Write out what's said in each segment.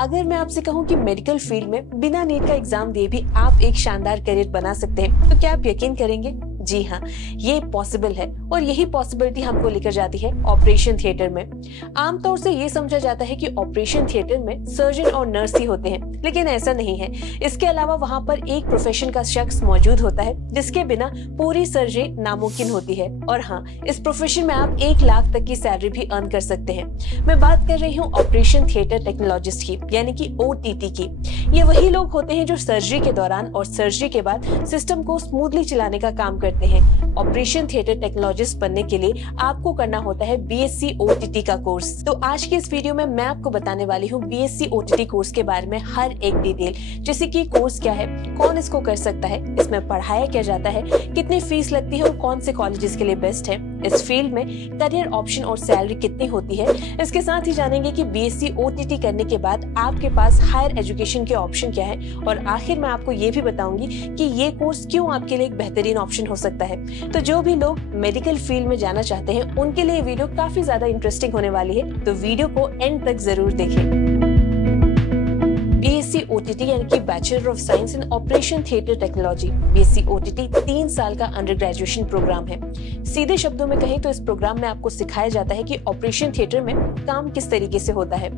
अगर मैं आपसे कहूं कि मेडिकल फील्ड में बिना नीट का एग्जाम दिए भी आप एक शानदार करियर बना सकते हैं, तो क्या आप यकीन करेंगे? जी हाँ, ये पॉसिबल है और यही पॉसिबिलिटी हमको लेकर जाती है ऑपरेशन थिएटर में। आमतौर से ये समझा जाता है कि ऑपरेशन थिएटर में सर्जन और नर्स ही होते हैं, लेकिन ऐसा नहीं है। इसके अलावा वहाँ पर एक प्रोफेशन का शख्स मौजूद होता है जिसके बिना पूरी सर्जरी नामुमकिन होती है। और हाँ, इस प्रोफेशन में आप 1 लाख तक की सैलरी भी अर्न कर सकते हैं। मैं बात कर रही हूँ ऑपरेशन थिएटर टेक्नोलॉजिस्ट की, यानी कि OTT की। ये वही लोग होते हैं जो सर्जरी के दौरान और सर्जरी के बाद सिस्टम को स्मूथली चलाने का काम करते हैं। ऑपरेशन थिएटर टेक्नोलॉजिस्ट बनने के लिए आपको करना होता है BSc OTT का कोर्स। तो आज की इस वीडियो में मैं आपको बताने वाली हूँ BSc OTT कोर्स के बारे में हर एक डिटेल, जैसे कि कोर्स क्या है, कौन इसको कर सकता है, इसमें पढ़ाया क्या जाता है, कितनी फीस लगती है और कौन से कॉलेजेस के लिए बेस्ट है, इस फील्ड में करियर ऑप्शन और सैलरी कितनी होती है। इसके साथ ही जानेंगे कि BSc OTT करने के बाद आपके पास हायर एजुकेशन के ऑप्शन क्या है, और आखिर में आपको ये भी बताऊंगी कि ये कोर्स क्यों आपके लिए एक बेहतरीन ऑप्शन हो सकता है। तो जो भी लोग मेडिकल फील्ड में जाना चाहते हैं उनके लिए वीडियो काफी ज्यादा इंटरेस्टिंग होने वाली है, तो वीडियो को एंड तक जरूर देखें। BSc OTT यानी कि bachelor of science in operation theatre technology. BSc OTT 3 साल का अंडर ग्रेजुएशन प्रोग्राम है। सीधे शब्दों में कहें तो इस प्रोग्राम में आपको सिखाया जाता है कि ऑपरेशन थिएटर में काम किस तरीके से होता है।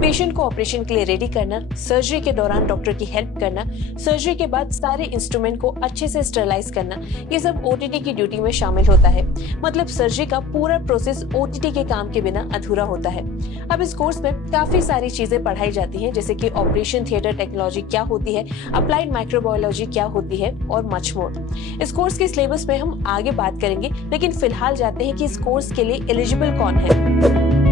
पेशेंट को ऑपरेशन के लिए रेडी करना, सर्जरी के दौरान डॉक्टर की हेल्प करना, सर्जरी के बाद सारे इंस्ट्रूमेंट को अच्छे से स्टरलाइज करना, ये सब OTT की ड्यूटी में शामिल होता है। मतलब सर्जरी का पूरा प्रोसेस OTT के काम के बिना अधूरा होता है। अब इस कोर्स में काफी सारी चीजें पढ़ाई जाती हैं, जैसे कि ऑपरेशन थिएटर टेक्नोलॉजी क्या होती है, अप्लाइड माइक्रोबायोलॉजी क्या होती है और मच मोर। इस कोर्स के सिलेबस में हम आगे बात करेंगे, लेकिन फिलहाल जानते हैं कि इस कोर्स के लिए एलिजिबल कौन है।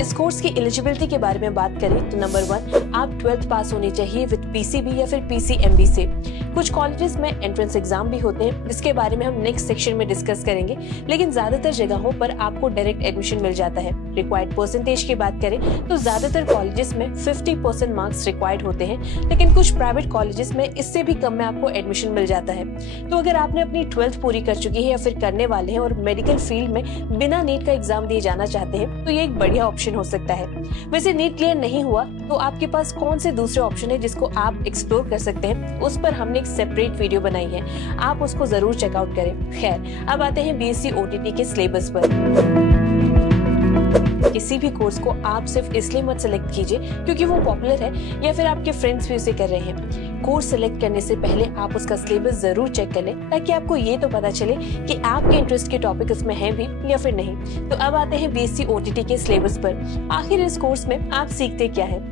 इस कोर्स की एलिजिबिलिटी के बारे में बात करें तो नंबर 1, आप 12th पास होनी चाहिए विद PCB या फिर PCMB से। कुछ कॉलेजेस में एंट्रेंस एग्जाम भी होते हैं, जिसके बारे में हम नेक्स्ट सेक्शन में डिस्कस करेंगे, लेकिन ज्यादातर जगहों पर आपको डायरेक्ट एडमिशन मिल जाता है। रिक्वायर्ड परसेंटेज की बात करें तो ज्यादातर कॉलेजेस में 50% मार्क्स रिक्वायर्ड होते हैं, लेकिन कुछ प्राइवेट कॉलेजेस में इससे भी कम में आपको एडमिशन मिल जाता है। तो अगर आपने अपनी 12th पूरी कर चुकी है या फिर करने वाले हैं और मेडिकल फील्ड में बिना नीट का एग्जाम दिए जाना चाहते हैं, तो ये एक बढ़िया ऑप्शन हो सकता है। वैसे नीट क्लियर नहीं हुआ तो आपके पास कौन से दूसरे ऑप्शन है जिसको आप एक्सप्लोर कर सकते हैं, उस पर हमने एक सेपरेट वीडियो बनाई है, आप उसको जरूर चेकआउट करें। खैर, अब आते हैं BSc OTT के सिलेबस पर। किसी भी कोर्स को आप सिर्फ इसलिए मत सेलेक्ट कीजिए क्योंकि वो पॉपुलर है या फिर आपके फ्रेंड्स भी उसे कर रहे हैं। कोर्स सेलेक्ट करने से पहले आप उसका सिलेबस जरूर चेक कर लें, ताकि आपको ये तो पता चले कि आपके इंटरेस्ट के टॉपिक उसमें हैं भी या फिर नहीं। तो अब आते हैं BSc OTT के सिलेबस पर। आखिर इस कोर्स में आप सीखते क्या है?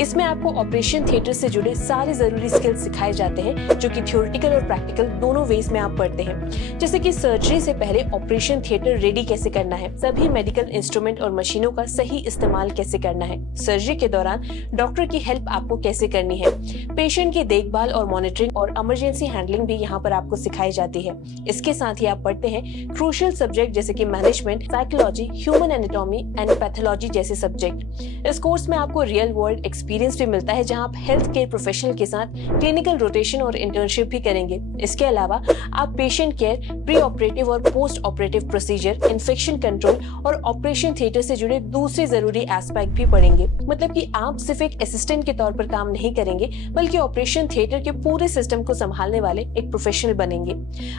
इसमें आपको ऑपरेशन थिएटर से जुड़े सारे जरूरी स्किल्स सिखाए जाते हैं, जो कि थ्योरेटिकल और प्रैक्टिकल दोनों वेज में आप पढ़ते हैं। जैसे कि सर्जरी से पहले ऑपरेशन थिएटर रेडी कैसे करना है, सभी मेडिकल इंस्ट्रूमेंट और मशीनों का सही इस्तेमाल कैसे करना है, सर्जरी के दौरान डॉक्टर की हेल्प आपको कैसे करनी है, पेशेंट की देखभाल और मॉनिटरिंग और इमरजेंसी हैंडलिंग भी यहाँ पर आपको सिखाई जाती है। इसके साथ ही आप पढ़ते हैं क्रूशियल सब्जेक्ट जैसे कि management, psychology, human anatomy and pathology जैसे सब्जेक्ट। इस कोर्स में आपको रियल वर्ल्ड एक्सपीरियंस भी मिलता है, जहाँ आप हेल्थ केयर प्रोफेशनल के साथ क्लिनिकल रोटेशन और इंटर्नशिप भी करेंगे। इसके अलावा आप पेशेंट केयर, प्री ऑपरेटिव और post operative procedure, infection control और ऑपरेशन थिएटर से जुड़े दूसरे जरूरी एस्पेक्ट भी पढ़ेंगे। मतलब कि आप सिर्फ एक असिस्टेंट के तौर पर काम नहीं करेंगे, बल्कि ऑपरेशन थिएटर के पूरे सिस्टम को संभालने वाले एक प्रोफेशनल बनेंगे।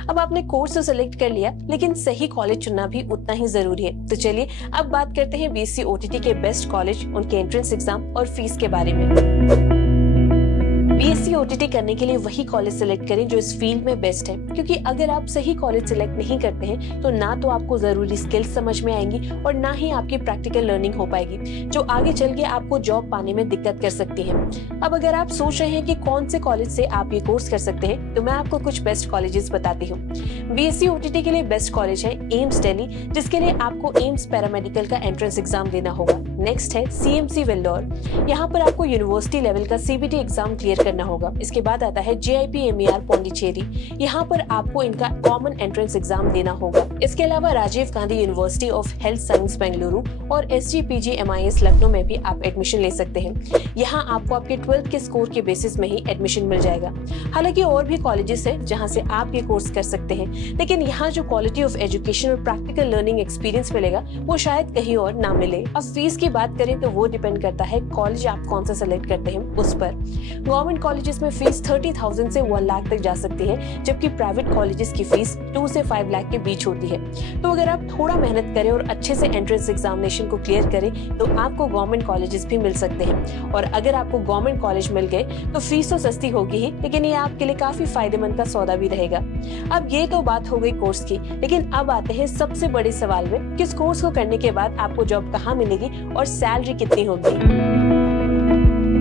अब आपने कोर्स तो सिलेक्ट कर लिया, लेकिन सही कॉलेज चुनना भी उतना ही जरूरी है। तो चलिए अब बात करते हैं BSc OTT के बेस्ट कॉलेज, उनके एंट्रेंस एग्जाम और फीस के बारे में। BSc OTT करने के लिए वही कॉलेज सिलेक्ट करें जो इस फील्ड में बेस्ट है, क्योंकि अगर आप सही कॉलेज सिलेक्ट नहीं करते हैं तो ना तो आपको जरूरी स्किल्स समझ में आएंगी और ना ही आपकी प्रैक्टिकल लर्निंग हो पाएगी, जो आगे चल के आपको जॉब पाने में दिक्कत कर सकती है। अब अगर आप सोच रहे हैं कि कौन से कॉलेज से आप ये कोर्स कर सकते हैं, तो मैं आपको कुछ बेस्ट कॉलेजेस बताती हूँ। BSc OTT के लिए बेस्ट कॉलेज है एम्स दिल्ली, जिसके लिए आपको एम्स पैरामेडिकल का एंट्रेंस एग्जाम देना होगा। नेक्स्ट है CMC वेल्लोर, यहाँ पर आपको यूनिवर्सिटी लेवल का CBT एग्जाम क्लियर करना होगा। इसके बाद आता है JIPMER पौंडीचेरी, यहाँ पर आपको इनका कॉमन एंट्रेंस एग्जाम देना होगा। इसके अलावा Rajiv Gandhi university of health science Bengaluru और SGPG MIS लखनऊ में भी आप एडमिशन ले सकते हैं। यहाँ आपको आपके 12th के स्कोर के बेसिस में ही एडमिशन मिल जाएगा। हालांकि और भी कॉलेजेस हैं जहाँ से आप ये कोर्स कर सकते हैं, लेकिन यहाँ जो क्वालिटी ऑफ एजुकेशन और प्रैक्टिकल लर्निंग एक्सपीरियंस मिलेगा वो शायद कहीं और ना मिले। अब फीस की बात करें तो वो डिपेंड करता है कॉलेज आप कौन सा सेलेक्ट करते हैं उस पर। गवर्नमेंट कॉलेजेस में फीस 30,000 से 1 लाख तक जा सकती है, जबकि प्राइवेट कॉलेजेस की फीस 2 से 5 लाख के बीच होती है। तो अगर आप थोड़ा मेहनत करें और अच्छे से एंट्रेंस एग्जामिनेशन को क्लियर करें तो आपको गवर्नमेंट कॉलेजेस भी मिल सकते हैं। और अगर आपको गवर्नमेंट कॉलेज मिल गए तो फीस तो सस्ती होगी ही, लेकिन ये आपके लिए काफी फायदेमंद का सौदा भी रहेगा। अब ये तो बात हो गई कोर्स की, लेकिन अब आते हैं सबसे बड़े सवाल में कि इस कोर्स को करने के बाद आपको जॉब कहाँ मिलेगी और सैलरी कितनी होगी।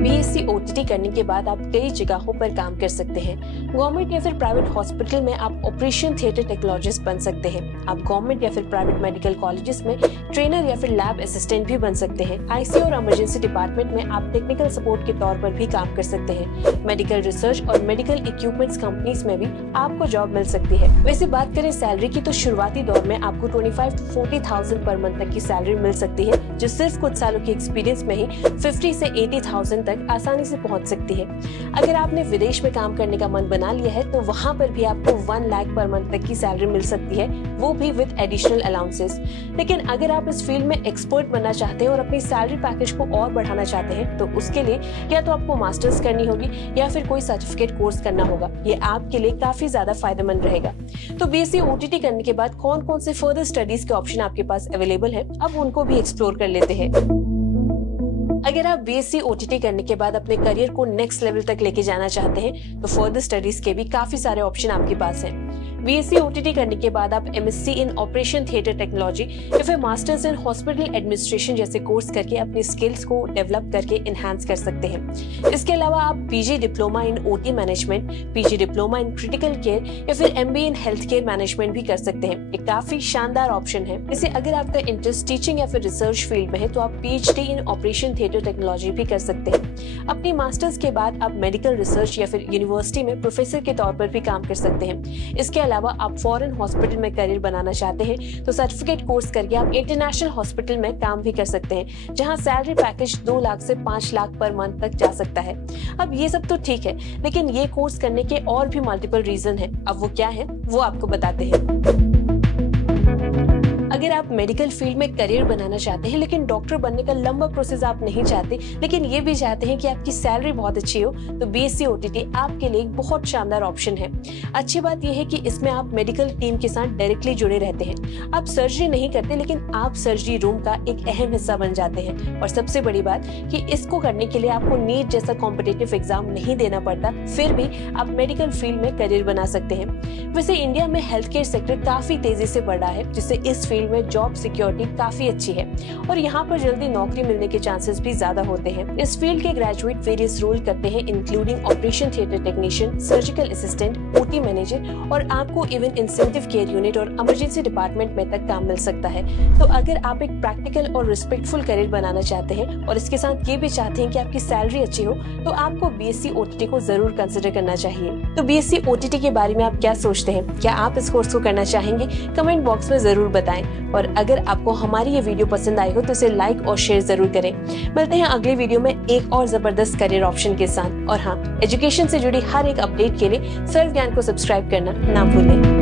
BSc OTT करने के बाद आप कई जगहों पर काम कर सकते हैं। गवर्नमेंट या फिर प्राइवेट हॉस्पिटल में आप ऑपरेशन थिएटर टेक्नोलॉजिस्ट बन सकते हैं। आप गवर्नमेंट या फिर प्राइवेट मेडिकल कॉलेजेस में ट्रेनर या फिर लैब असिस्टेंट भी बन सकते हैं। ICU और इमरजेंसी डिपार्टमेंट में आप टेक्निकल सपोर्ट के तौर पर भी काम कर सकते हैं। मेडिकल रिसर्च और मेडिकल इक्विपमेंट्स कंपनीज में भी आपको जॉब मिल सकती है। वैसे बात करें सैलरी की तो शुरुआती दौर में आपको 25,000 to 40,000 पर मंथ तक की सैलरी मिल सकती है, जो सिर्फ कुछ सालों की एक्सपीरियंस में ही 50 से 80,000 तक आसानी से पहुंच सकती है। अगर आपने विदेश में काम करने का मन बना लिया है तो वहां पर भी आपको 1 लाख पर मंथ तक की सैलरी मिल सकती है, वो भी विद एडिशनल अलाउंसेस। लेकिन अगर आप इस फील्ड में एक्सपर्ट बनना चाहते हैं और अपनी सैलरी पैकेज को और बढ़ाना चाहते हैं तो उसके लिए या तो आपको मास्टर्स करनी होगी या फिर कोई सर्टिफिकेट कोर्स करना होगा। ये आपके लिए काफी ज्यादा फायदेमंद रहेगा। तो BSc OTT करने के बाद कौन कौन से फर्दर स्टडीज के ऑप्शन आपके पास अवेलेबल है, अब उनको भी एक्सप्लोर कर लेते हैं। अगर आप BSc OTT करने के बाद अपने करियर को नेक्स्ट लेवल तक लेके जाना चाहते हैं तो फर्दर स्टडीज के भी काफी सारे ऑप्शन आपके पास हैं। BSc OTT करने के बाद आप MSc इन ऑपरेशन थिएटर टेक्नोलॉजी या फिर मास्टर्स इन हॉस्पिटल एडमिनिस्ट्रेशन जैसे कोर्स करके अपनी स्किल्स को डेवलप करके इनहांस कर सकते हैं। इसके अलावा आप PG diploma in OT management, PG diploma in critical care या फिर MBA in health care management भी कर सकते हैं। एक काफी शानदार ऑप्शन है। जैसे अगर आपका इंटरेस्ट टीचिंग या फिर रिसर्च फील्ड में है तो आप PhD इन ऑपरेशन थिएटर टेक्नोलॉजी भी कर सकते हैं। अपनी मास्टर्स के बाद आप मेडिकल रिसर्च या फिर यूनिवर्सिटी में प्रोफेसर के तौर पर भी काम कर सकते हैं। इसके अलावा आप फॉरेन हॉस्पिटल में करियर बनाना चाहते हैं तो सर्टिफिकेट कोर्स करके आप इंटरनेशनल हॉस्पिटल में काम भी कर सकते हैं, जहां सैलरी पैकेज 2 लाख से 5 लाख पर मंथ तक जा सकता है। अब ये सब तो ठीक है, लेकिन ये कोर्स करने के और भी मल्टीपल रीजन है। अब वो क्या है वो आपको बताते हैं। अगर आप मेडिकल फील्ड में करियर बनाना चाहते हैं लेकिन डॉक्टर बनने का लंबा प्रोसेस आप नहीं चाहते, लेकिन ये भी चाहते हैं कि आपकी सैलरी बहुत अच्छी हो, तो BSc OTT आपके लिए एक बहुत शानदार ऑप्शन है। अच्छी बात यह है कि इसमें आप मेडिकल टीम के साथ डायरेक्टली जुड़े रहते हैं। आप सर्जरी नहीं करते, लेकिन आप सर्जरी रूम का एक अहम हिस्सा बन जाते हैं। और सबसे बड़ी बात कि इसको करने के लिए आपको नीट जैसा कॉम्पिटिटिव एग्जाम नहीं देना पड़ता, फिर भी आप मेडिकल फील्ड में करियर बना सकते हैं। वैसे इंडिया में हेल्थ केयर सेक्टर काफी तेजी से बढ़ रहा है, जिससे इस फील्ड में जॉब सिक्योरिटी काफी अच्छी है और यहाँ पर जल्दी नौकरी मिलने के चांसेस भी ज्यादा होते हैं। इस फील्ड के ग्रेजुएट वेरियस रोल करते हैं, including operation theatre technician, surgical assistant, OT manager और आपको इवन इंसेंटिव केयर यूनिट और इमरजेंसी डिपार्टमेंट में तक काम मिल सकता है। तो अगर आप एक प्रैक्टिकल और रिस्पेक्टफुल करियर बनाना चाहते हैं और इसके साथ ये भी चाहते हैं कि आपकी सैलरी अच्छी हो, तो आपको BSc OTT को जरूर कंसिडर करना चाहिए। तो BSc OTT के बारे में आप क्या सोचते हैं? क्या आप इस कोर्स को करना चाहेंगे? कमेंट बॉक्स में जरूर बताएं। और अगर आपको हमारी ये वीडियो पसंद आई हो तो इसे लाइक और शेयर जरूर करें। मिलते हैं अगले वीडियो में एक और जबरदस्त करियर ऑप्शन के साथ। और हाँ, एजुकेशन से जुड़ी हर एक अपडेट के लिए सर्व ज्ञान को सब्सक्राइब करना ना भूलें।